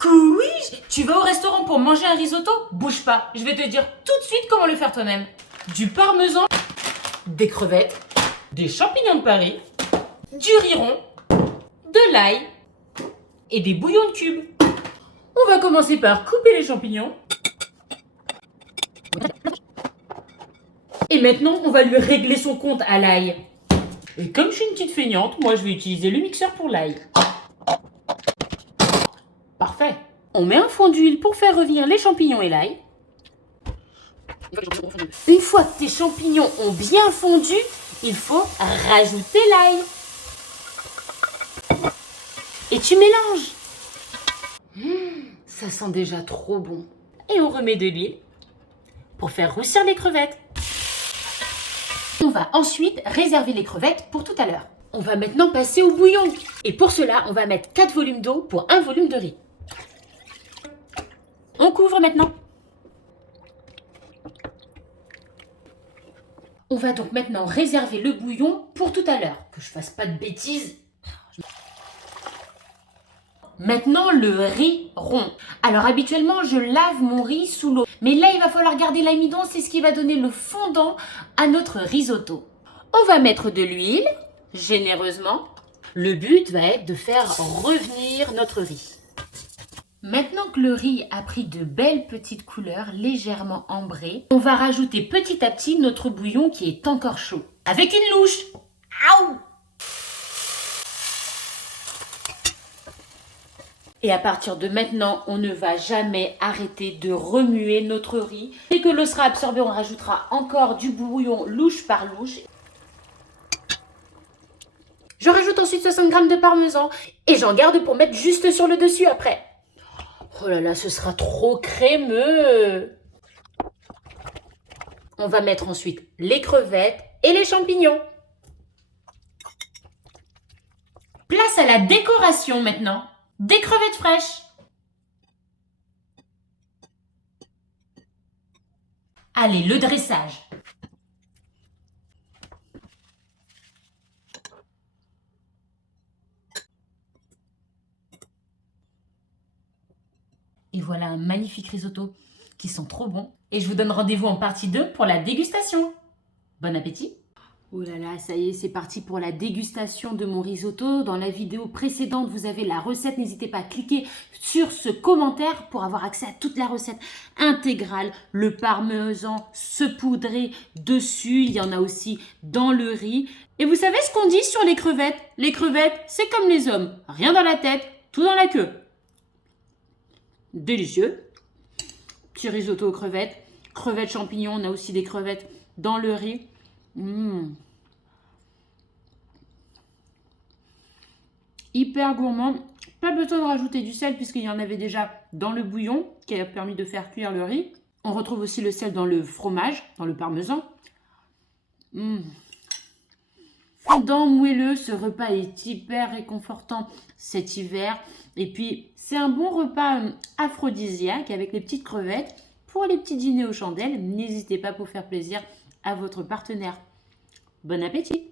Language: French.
Couille, tu vas au restaurant pour manger un risotto? Bouge pas, je vais te dire tout de suite comment le faire toi-même. Du parmesan, des crevettes, des champignons de Paris, du riz rond, de l'ail et des bouillons de cubes. On va commencer par couper les champignons. Et maintenant, on va lui régler son compte à l'ail. Et comme je suis une petite feignante, moi je vais utiliser le mixeur pour l'ail. Parfait. On met un fond d'huile pour faire revenir les champignons et l'ail. Une fois que tes champignons ont bien fondu, il faut rajouter l'ail. Et tu mélanges. Ça sent déjà trop bon. Et on remet de l'huile pour faire roussir les crevettes. On va ensuite réserver les crevettes pour tout à l'heure. On va maintenant passer au bouillon. Et pour cela, on va mettre 4 volumes d'eau pour 1 volume de riz. On couvre maintenant. On va donc maintenant réserver le bouillon pour tout à l'heure. Que je fasse pas de bêtises. Maintenant, le riz rond. Alors habituellement, je lave mon riz sous l'eau. Mais là, il va falloir garder l'amidon. C'est ce qui va donner le fondant à notre risotto. On va mettre de l'huile, généreusement. Le but va être de faire revenir notre riz. Maintenant que le riz a pris de belles petites couleurs, légèrement ambrées, on va rajouter petit à petit notre bouillon qui est encore chaud. Avec une louche. Aouh! Et à partir de maintenant, on ne va jamais arrêter de remuer notre riz. Dès que l'eau sera absorbée, on rajoutera encore du bouillon louche par louche. Je rajoute ensuite 60 g de parmesan et j'en garde pour mettre juste sur le dessus après. Oh là là, ce sera trop crémeux. On va mettre ensuite les crevettes et les champignons. Place à la décoration maintenant. Des crevettes fraîches. Allez, le dressage. Et voilà un magnifique risotto qui sent trop bon. Et je vous donne rendez-vous en partie 2 pour la dégustation. Bon appétit! Oh là là, ça y est, c'est parti pour la dégustation de mon risotto. Dans la vidéo précédente, vous avez la recette. N'hésitez pas à cliquer sur ce commentaire pour avoir accès à toute la recette intégrale. Le parmesan saupoudré dessus, il y en a aussi dans le riz. Et vous savez ce qu'on dit sur les crevettes? Les crevettes, c'est comme les hommes. Rien dans la tête, tout dans la queue. Délicieux. Petit risotto aux crevettes. Crevettes champignons, on a aussi des crevettes dans le riz. Hyper gourmand. Pas besoin de rajouter du sel puisqu'il y en avait déjà dans le bouillon qui a permis de faire cuire le riz. On retrouve aussi le sel dans le fromage, dans le parmesan. Fondant, moelleux, ce repas est hyper réconfortant cet hiver. Et puis, c'est un bon repas aphrodisiaque avec les petites crevettes. Pour les petits dîners aux chandelles, n'hésitez pas pour faire plaisir à votre partenaire. Bon appétit!